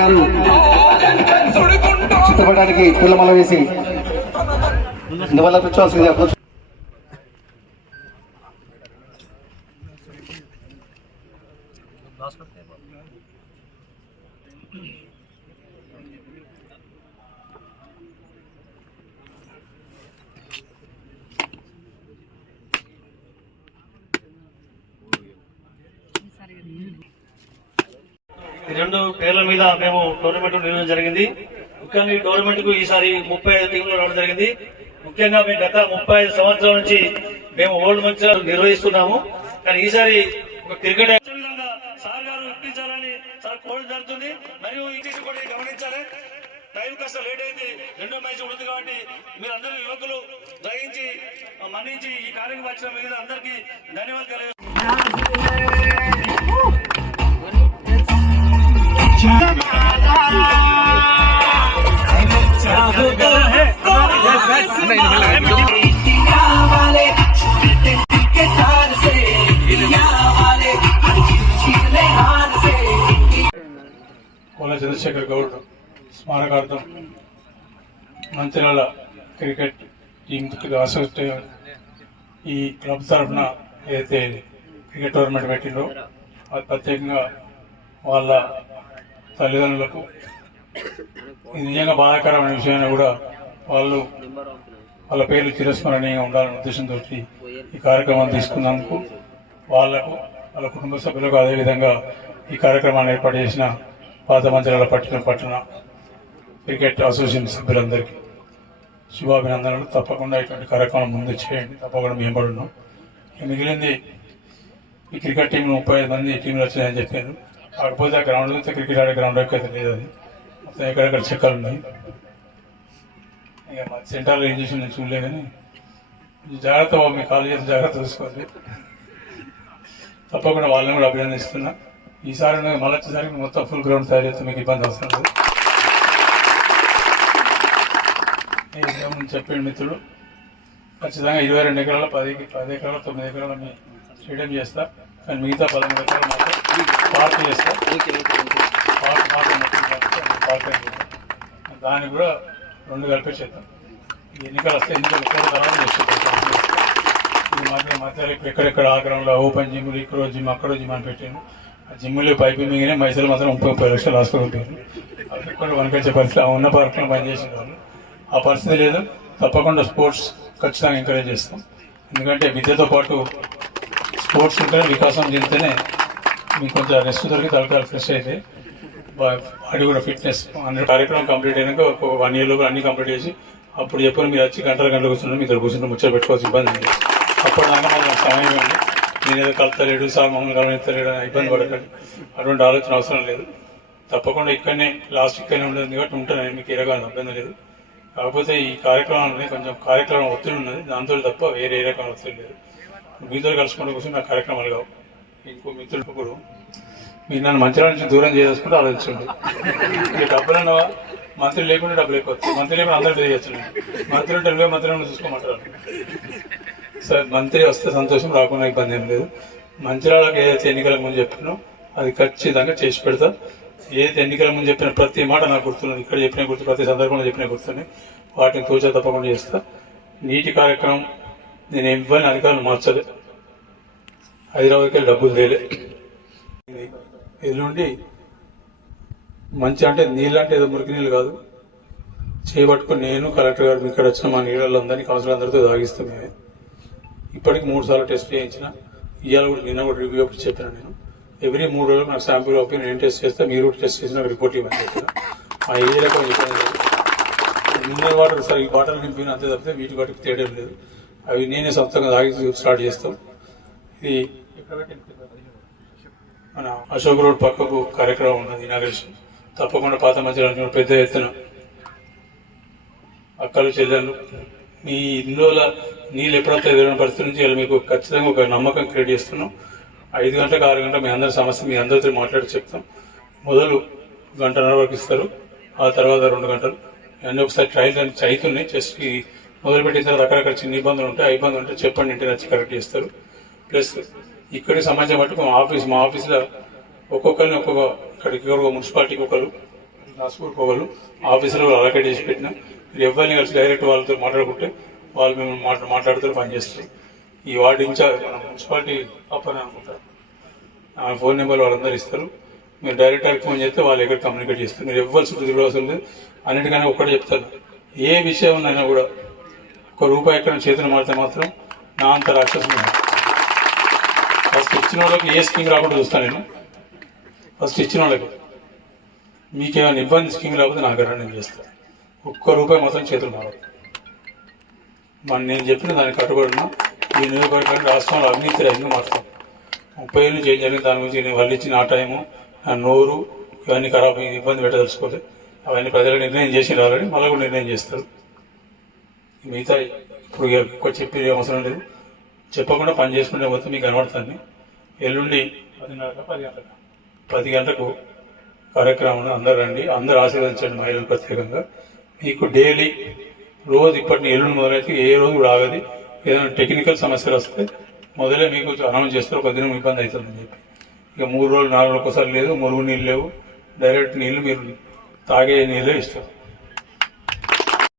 గారు చిత్రపటానికి పిల్లమల వేసి నివాళులు Thank you. ఈ రెండు పేర్ల మీద మేము టోర్నమెంట్ నిర్వహించడం జరిగింది. ముఖ్యంగా ఈ టోర్నమెంట్కు ఈసారి ముప్పై ఐదు టీంలు రావడం జరిగింది. ముఖ్యంగా మేము గత ముప్పై ఐదు సంవత్సరాల నుంచి మేము ఓల్డ్ మంచ్ నిర్వహిస్తున్నాము. కానీ ఈసారి ఒక క్రికెట్ సార్ గారు ఇప్పించాలని చాలా కోరిక జరుగుతుంది మరియు ఇంగ్లీష్ కూడా గమనించాలి. టైం కాస్త లేట్ అయింది. రెండో మ్యాచ్ ఉంది కాబట్టి మీరు అందరూ యువకులు గ్రహించి మన్నించి ఈ కార్యక్రమం వచ్చిన మీద అందరికీ ధన్యవాదాలు కోల చంద్రశేఖర్ గౌడ్ స్మారకార్థం మంచిర్యాల క్రికెట్ టీంకి అసోసియేట్ ఈ క్లబ్ తరఫున ఏదైతే క్రికెట్ టోర్నమెంట్ పెట్టిందో అది ప్రత్యేకంగా వాళ్ళ తల్లిదండ్రులకు ఇది నిజంగా బాధాకరమైన విషయాన్ని కూడా వాళ్ళు వాళ్ళ పేర్లు చిరస్మరణీయంగా ఉండాలనే ఉద్దేశంతో ఈ కార్యక్రమాన్ని తీసుకున్నందుకు వాళ్ళకు వాళ్ళ కుటుంబ సభ్యులకు అదేవిధంగా ఈ కార్యక్రమాన్ని ఏర్పాటు చేసిన పాత మంత్రాల పట్టణ పట్టణ క్రికెట్ అసోసియేషన్ సభ్యులందరికీ శుభాభినందనలు. తప్పకుండా ఇటువంటి కార్యక్రమం ముందు చేయండి. తప్పకుండా మేము పడున్నాం మిగిలింది ఈ క్రికెట్ టీం ముప్పై ఐదు మంది టీంలు వచ్చినాయని చెప్పారు. కాకపోతే ఆ గ్రౌండ్ అయితే క్రికెట్ ఆడే గ్రౌండ్ అయితే లేదు అది. మొత్తం ఎక్కడెక్కడ చెక్కలు ఉన్నాయి. ఇక మా సెంటర్లో ఏం చేసి నేను చూడలే కానీ జాగ్రత్త బాబు మీ కాలేజీ జాగ్రత్త చూసుకోండి. తప్పకుండా వాళ్ళని కూడా అభినందిస్తున్నా. ఈసారి మళ్ళీ వచ్చేసరికి మొత్తం ఫుల్ గ్రౌండ్ తయారు చేస్తే మీకు ఇబ్బంది అవసరం లేదు ఏమని చెప్పాడు మిత్రుడు ఖచ్చితంగా ఇరవై రెండు ఎకరాల పది పది ఎకరాల తొమ్మిది ఎకరాల మీ స్టేడియం చేస్తా. కానీ మిగతా పదమూడు ఎకరాలు మాత్రం పార్క్ చేస్తా. దాన్ని కూడా రెండు కలిపి చేద్దాం. ఎన్నికలు వస్తే ఎన్నికలు ఎక్కడ తర్వాత చేసేద్దాం మధ్యలో ఎక్కడెక్కడ ఆ గ్రౌండ్లో ఓపెన్ జిమ్లు ఇక్కడ జిమ్ అక్కడ జిమ్ అని పెట్టాను ఆ జిమ్లు పైపు మిగిలిన మైసూరు మాత్రం ముప్పై ముప్పై లక్షలు రాసుకోగలిగారు అక్కడ కూడా వనకొచ్చే పరిస్థితి ఆ ఉన్న పార్కులు పనిచేసిన వాళ్ళు ఆ పరిస్థితి లేదు. తప్పకుండా స్పోర్ట్స్ ఖచ్చితంగా ఎంకరేజ్ చేస్తాం. ఎందుకంటే విద్యతో పాటు స్పోర్ట్స్ ఉంటేనే వికాసం చెందితేనే మీకు కొంచెం రెస్ట్ దొరికి తలకాలు ఫ్రెష్ అయితే. బాడీ కూడా ఫిట్నెస్ అన్ని కార్యక్రమం కంప్లీట్ అయినాక ఒక వన్ ఇయర్ లోపల అన్ని కంప్లీట్ చేసి అప్పుడు చెప్పిన మీరు వచ్చి గంటల గంటలు కూర్చున్నారు మీరు కూర్చుంటే ముచ్చట పెట్టుకోవచ్చు ఇబ్బంది ఉంది. అప్పుడు దాకా మళ్ళీ సమయం ఇవ్వండి. నేను ఏదో కలుతలేడు సార్ మమ్మల్ని కలవనిస్తలేడు ఇబ్బంది పడకండి. అటువంటి ఆలోచన అవసరం లేదు. తప్పకుండా ఇక్కడనే లాస్ట్ ఇక్కడనే ఉండదు కాబట్టి ఉంటాను మీకు ఏ ఇబ్బంది లేదు. కాకపోతే ఈ కార్యక్రమంలో కొంచెం కార్యక్రమం ఒత్తిడి ఉన్నది. దాంతో తప్ప వేరే ఏ రకమైన ఒత్తిడి లేదు. మీతో కలుసుకుంటూ కూర్చొని నా కార్యక్రమాలు కావు. మీకు మిత్రులకు కూడా మీరు నన్ను మంచిగా నుంచి దూరం చేసుకుంటూ ఆలోచించండి. మీరు డబ్బులు అన్నవా మంత్రి లేకుండా డబ్బులు అయిపోతుంది మంత్రి లేకుండా అందరూ చేయొచ్చు మంత్రి ఉంటే నువ్వే మంత్రి చూసుకోమంటారు? సరే మంత్రి వస్తే సంతోషం రాకుండా ఇబ్బంది ఏం లేదు. మంచిరాళ్ళకి ఏదైతే ఎన్నికలకు ముందు చెప్పినో అది ఖచ్చితంగా చేసి పెడతా. ఏదైతే ఎన్నికల ముందు చెప్పిన ప్రతి మాట నాకు గుర్తున్నది ఇక్కడ చెప్పిన గుర్తు ప్రతి సందర్భంలో చెప్పిన గుర్తున్నాయి వాటిని తోచా తప్పకుండా చేస్తా. నీటి కార్యక్రమం నేను ఇవ్వని అధికారులు మార్చలేదు. హైదరాబాద్కి వెళ్ళి డబ్బులు తేలే. ఎల్లుండి మంచి అంటే నీళ్ళు అంటే ఏదో మురికి నీళ్ళు కాదు. చేపట్టుకుని నేను కలెక్టర్ గారు ఇక్కడ వచ్చిన మా నీళ్ళందరినీ కౌన్సిలర్ తాగిస్తాం మేమే. ఇప్పటికి మూడు సార్లు టెస్ట్ చేయించిన. ఇవాళ కూడా నిన్న కూడా రివ్యూ అప్పుడు చెప్పాను నేను. ఎవ్రీ మూడు రోజులు నాకు శాంపుల్ ఒప్పి నేను టెస్ట్ చేస్తే మీరు కూడా టెస్ట్ చేసి నాకు రిపోర్ట్ ఇవ్వమని చెప్పిన. ఆ ఏరియాలో కొంచెం ఇబ్బంది లేదు. మినరల్ వాటర్ సరే ఈ బాటలు నింపిన అంతే తప్పితే వీటి వాటికి తేడా లేదు. అవి నేనే సొంతంగా తాగి స్టార్ట్ చేస్తాం. ఇది మన అశోక్ రోడ్ పక్కకు కార్యక్రమం ఉన్నది ఇనాగ్రేషన్ తప్పకుండా పాత మధ్యలో పెద్ద ఎత్తున అక్కలు చెల్లెళ్ళు మీ ఇందులో నీళ్ళు ఎప్పుడైతే ఎదురైన పరిస్థితి నుంచి మీకు ఖచ్చితంగా ఒక నమ్మకం క్రియేట్ చేస్తున్నాం. ఐదు గంటలకు ఆరు గంటలకు మీ అందరి సమస్య మీ అందరితో మాట్లాడి చెప్తాం. మొదలు గంటన్నర వరకు ఇస్తారు ఆ తర్వాత రెండు గంటలు. అన్నీ ఒకసారి ట్రయల్ దానికి అవుతున్నాయి జస్ట్ మొదలుపెట్టిన తర్వాత అక్కడక్కడ చిన్న ఇబ్బందులు ఉంటాయి ఆ ఇబ్బందులు ఉంటే చెప్పండి ఇంటికి వచ్చి కరెక్ట్ చేస్తారు. ప్లస్ ఇక్కడే సమాజం పట్టుకు మా ఆఫీస్ మా ఆఫీస్లో ఒక్కొక్కరిని ఒక్కొక్క ఇక్కడికి ఒక మున్సిపాలిటీకి ఒకరు నాస్పూర్ ఒకరు ఆఫీసులో అలకేట్ చేసి పెట్టినా మీరు ఎవరిని కలిసి డైరెక్ట్ వాళ్ళతో మాట్లాడుకుంటే వాళ్ళు మేము మాట్లా మాట్లాడుతూ పనిచేస్తారు ఈ వార్డు ఇన్ఛార్జ్ మన మున్సిపాలిటీ అప్పని అనుకుంటారు. ఆ ఫోన్ నెంబర్ వాళ్ళందరూ ఇస్తారు. మీరు డైరెక్ట్ వాళ్ళకి ఫోన్ చేస్తే వాళ్ళు ఎక్కడ కమ్యూనికేట్ చేస్తారు. మీరు ఎవ్వరు చుట్టూ తిరగవలసిన లేదు. అన్నిటికన్నా ఒక్కటే చెప్తాను. ఏ విషయం అయినా కూడా ఒక రూపాయి ఎక్కడ చేతులు మారితే మాత్రం నా అంత రాక్షసం ఫస్ట్ ఇచ్చిన వాళ్ళకి ఏ స్కీమ్ రాకుండా చూస్తాను నేను. ఫస్ట్ ఇచ్చిన వాళ్ళకి. మీకేమైనా ఇబ్బంది స్కీమ్ రాకపోతే నాకు రండి నేను చేస్తాను ఒక్క రూపాయి మాత్రం చేతులు మారదు మన నేను చెప్పిన దానికి కట్టుబడిన ఈ నియోజకవర్గానికి రాష్ట్రంలో అవినీతి రహితంగా మారుతాం. ముప్పై ఏళ్ళు చేంజ్ జరిగింది. దాని గురించి నేను వాళ్ళు ఇచ్చిన ఆ టైము నా నోరు ఇవన్నీ ఖరాబ్ ఇబ్బంది పెట్టదలుచుకోలేదు అవన్నీ ప్రజలు నిర్ణయం చేసి రావాలని మళ్ళీ కూడా నిర్ణయం చేస్తారు. మిగతా ఇప్పుడు ఎక్కువ చెప్పేది అవసరం లేదు. చెప్పకుండా పని చేసుకుంటే పోతే మీకు కనబడుతుంది. ఎల్లుండి పదిన్నర పది గంటలకు పది గంటలకు కార్యక్రమం అందరూ రండి అందరూ ఆశీర్వదించండి మహిళలు ప్రత్యేకంగా. మీకు డైలీ రోజు ఇప్పటి ఎల్లుండి మొదలైతే ఏ రోజు కూడా ఆగది. ఏదైనా టెక్నికల్ సమస్యలు వస్తే మొదలే మీకు అనౌన్స్ చేస్తారు ఒక దినం ఇబ్బంది అవుతుందని చెప్పి. ఇక మూడు రోజులు నాలుగు రోజులు ఒకసారి లేదు మురుగు నీళ్ళు లేవు. డైరెక్ట్ నీళ్ళు మీరు తాగే నీళ్ళే ఇస్తారు.